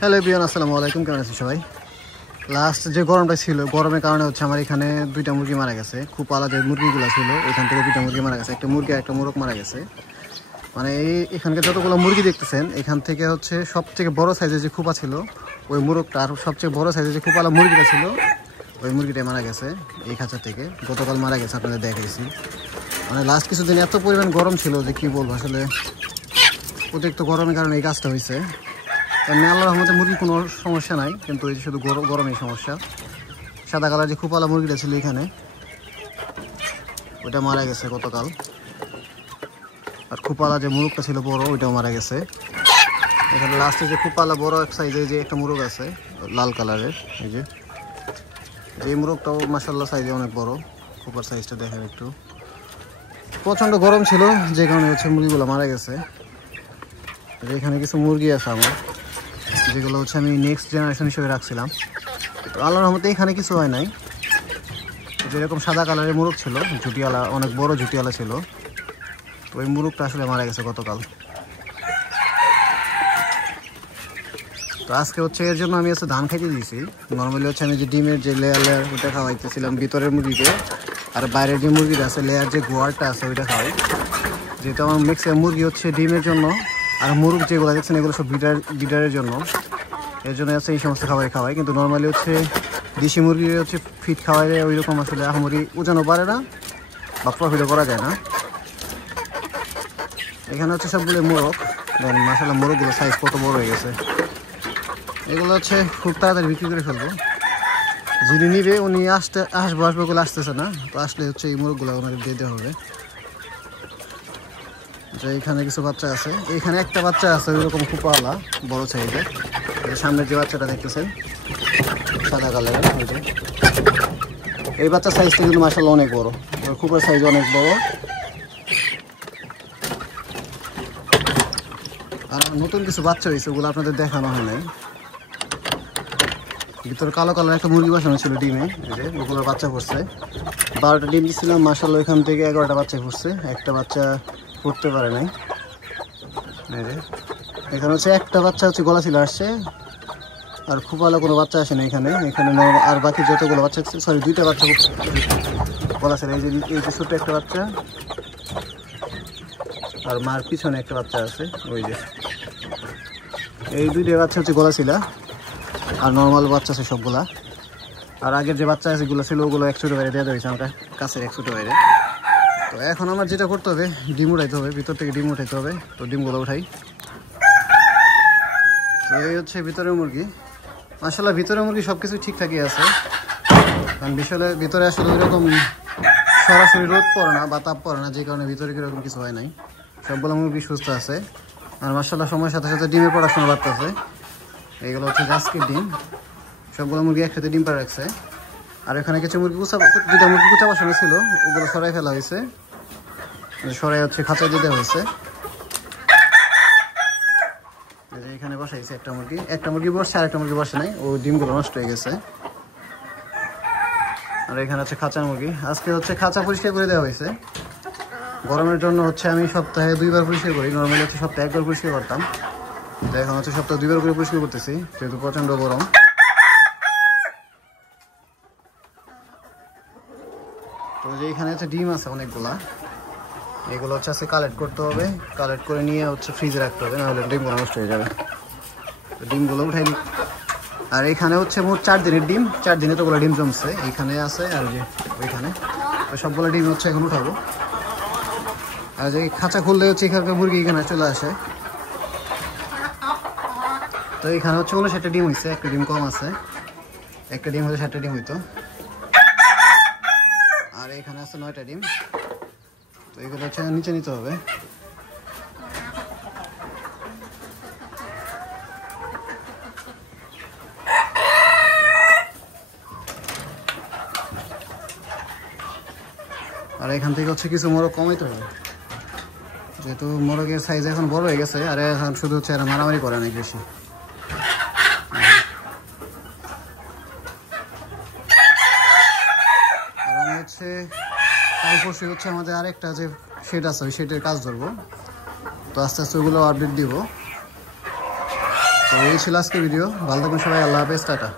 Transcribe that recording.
Hello everyone, আসসালামু আলাইকুম। কেমন আছেন সবাই? লাস্ট যে গরমটা ছিল, গরমের কারণে হচ্ছে আমার এখানে দুইটা মুরগি মারা গেছে। খুব আলাদা যে মুরগিগুলো ছিল এখান থেকে দুইটা মুরগি মারা গেছে, একটা মুরগি আর একটা মোরগ মারা গেছে। মানে এখানকার যতগুলো মুরগি দেখতেছেন এখান থেকে হচ্ছে সবথেকে বড় সাইজের যে খোপা ছিল ওই মোরগটা, আর সবচেয়ে বড় সাইজের যে খোপালা মুরগিটা ছিল ওই মুরগিটা মারা গেছে এই খাঁচা থেকে। গতকাল মারা গেছে, আপনাদের দেখাইছি। মানে লাস্ট কিছুদিন এত পরিমাণ গরম ছিল যে কি বলবো, আসলে অতিরিক্ত গরমের কারণে এই কাজটা হয়েছে। এমনি আল্লাহর রহমতে মুরগির কোনো সমস্যা নাই, কিন্তু এই শুধু গরমের সমস্যা। সাদা কালার যে খুপালা মুরগিটা ছিল এখানে, ওইটা মারা গেছে গতকাল। আর খুপালা যে মুরগটা ছিল বড়, ওইটাও মারা গেছে। এখানে লাস্টে যে খুপালা বড় এক সাইজের যে একটা মুরগ আছে লাল কালারের, এই যে মুরগটাও মাশাআল্লাহ সাইজে অনেক বড়। খুপার সাইজটা দেখেন একটু। প্রচণ্ড গরম ছিল যে কারণে হচ্ছে মুরগিগুলো মারা গেছে। এখানে কিছু মুরগি আছে আমার, যেগুলো হচ্ছে আমি নেক্সট জেনারেশন হিসেবে রাখছিলাম। তো আল্লাহর রহমতে এখানে কিছু হয় নাই। যেরকম সাদা কালারের মুরগ ছিল, ঝুটিওয়ালা, অনেক বড় ঝুটিওয়ালা ছিল, তো ওই মুরগটা আসলে মারা গেছে গতকাল। তো আজকে হচ্ছে এর জন্য আমি হচ্ছে ধান খাইতে দিয়েছি। নর্মালি হচ্ছে আমি যে ডিমের যে লেয়ার ওইটা খাওয়াইতেছিলাম ভিতরের মুরগিকে, আর বাইরের যে মুরগিটা আছে লেয়ার যে গোয়ারটা আছে ওইটা খাওয়াই। যেহেতু আমার ম্যাক্সিমাম মুরগি হচ্ছে ডিমের জন্য, আর মুরগ যেগুলো দেখছেন এগুলো সব বিডারের জন্য। এর জন্য হচ্ছে এই সমস্ত খাওয়াই। কিন্তু নর্মালি হচ্ছে দেশি মুরগি হচ্ছে ফিট খাওয়াইলে ওই রকম আসলে আহামরি ওজনও বাড়ে না বা প্রফিটও করা যায় না। এখানে হচ্ছে সবগুলো মোরগ, মাশাআল্লাহ মোরগগুলো সাইজ কত বড় হয়ে গেছে। এগুলো হচ্ছে খুব তাড়াতাড়ি বিক্রি করে ফেলবো। যিনি নিবে উনি আসবো বলে আসতেছে না, তো আসলে হচ্ছে এই মোরগগুলো ওনাকে দিয়ে দেওয়া হবে। এখানে কিছু বাচ্চা আছে, এখানে একটা বাচ্চা আছে ওইরকম খুপাওয়ালা বড় সাইজের। সামনে যে বাচ্চাটা দেখতেছেন সাদা কালারের, এই বাচ্চার সাইজটা কিন্তু মাশাআল্লাহ অনেক বড়, খুপার সাইজ অনেক বড়। আর নতুন কিছু বাচ্চা হয়েছে, ওগুলো আপনাদের দেখানো হয় নাই। ভিতরে কালো কালার একটা মুরগি বসানো ছিল ডিমে, ওগুলোর বাচ্চা পড়ছে। 12টা ডিম দিচ্ছিলাম, মাশাআল্লাহ এখান থেকে 11টা বাচ্চা পড়ছে, একটা বাচ্চা পড়তে পারে নাই। এখানে হচ্ছে একটা বাচ্চা হচ্ছে গলা ছিল আসছে, আর খুব ভালো কোনো বাচ্চা আসে না এখানে। আর বাকি যতগুলো বাচ্চা, সরি 2টা বাচ্চা গলা ছিল। এই যে ছোট্ট একটা বাচ্চা, আর মার পিছনে একটা বাচ্চা আছে, ওই যে এই 2টা বাচ্চা হচ্ছে গলা ছিল, আর নর্মাল বাচ্চা আছে সবগুলা। আর আগের যে বাচ্চা আছে এগুলো ছিল, ওগুলো 100 বাইরে দেওয়া হয়েছে আমার কাছের 100 বাইরে। তো এখন আমার যেটা করতে হবে, ডিম উঠাইতে হবে, ভিতর থেকে ডিম উঠাইতে হবে। তো ডিমগুলো উঠাই। তো এই হচ্ছে ভিতরের মুরগি। মাশাআল্লাহ ভিতরের মুরগি সব কিছু ঠিকঠাকই আছে, কারণ ভিতরে আসলে ওইরকম সরাসরি রোদ পড়ে না বা তাপ পড়ে না, যে কারণে ভিতরে কিরকম কিছু হয় নাই। সবগুলো মুরগি সুস্থ আছে। আর মাশাআল্লাহ সময়ের সাথে সাথে ডিমের প্রোডাকশন বাড়তেছে। এইগুলো হচ্ছে আজকের ডিম, সবগুলো মুরগি একসাথে ডিম পাড়া রাখছে। আর এখানে কিছু মুরগি দুটা মুরগি কুচা বসানো ছিল, ওগুলো সরাই ফেলা হয়েছে, সরাই হচ্ছে খাঁচায় দিয়ে দেওয়া হয়েছে। এখানে বসাইছে একটা মুরগি বসছে, আর একটা মুরগি বসে নাই, ও ডিমগুলো নষ্ট হয়ে গেছে। আর এখানে হচ্ছে খাঁচা মুরগি। আজকে হচ্ছে খাঁচা পরিষ্কার করে দেওয়া হয়েছে। গরমের জন্য হচ্ছে আমি সপ্তাহে 2বার পরিষ্কার করি, নর্মালি হচ্ছে সপ্তাহে 1বার পরিষ্কার করতাম, তো এখন হচ্ছে সপ্তাহে 2বার করে পরিষ্কার করতেছি, যেহেতু প্রচণ্ড গরম। তো যে এখানে হচ্ছে ডিম আছে অনেকগুলা, এগুলো হচ্ছে আজকে কালেক্ট করতে হবে। কালেক্ট করে নিয়ে হচ্ছে ফ্রিজে রাখতে হবে, নাহলে ডিমগুলো নষ্ট হয়ে যাবে। তো ডিমগুলো উঠাই নি। আর এখানে হচ্ছে মোট 4 দিনের ডিম, 4 দিনে তোগুলো ডিম জমছে, এইখানে আছে আর যে ওইখানে। তো সবগুলো ডিম হচ্ছে এখন উঠাবো। আর যে খাঁচা খুললে হচ্ছে এখানকার মুরগি এখানে চলে আসে। তো এখানে হচ্ছে 59টা ডিম হয়েছে, একটা ডিম কম আছে, একটা ডিম হলে 7টা ডিম হইতো। আর এখানে আছে 9টা ডিম। তো এগুলো হচ্ছে নিচে নিতে হবে। আর এখান থেকে হচ্ছে কিছু মোরগ কমাইতে হবে, যেহেতু মোরগের সাইজ এখন বড় হয়ে গেছে। আর এখন শুধু হচ্ছে এরা মারামারি করে অনেক বেশি। আর আমি হচ্ছে কাল পরশু হচ্ছে আমাদের আরেকটা যে শেড আছে, ওই শেডের কাজ ধরবো। তো আস্তে আস্তে ওগুলো আপডেট দিব। তো এই ছিল আজকে ভিডিও। ভালো থাকবেন সবাই, আল্লাহ হাফেজ, টাটা।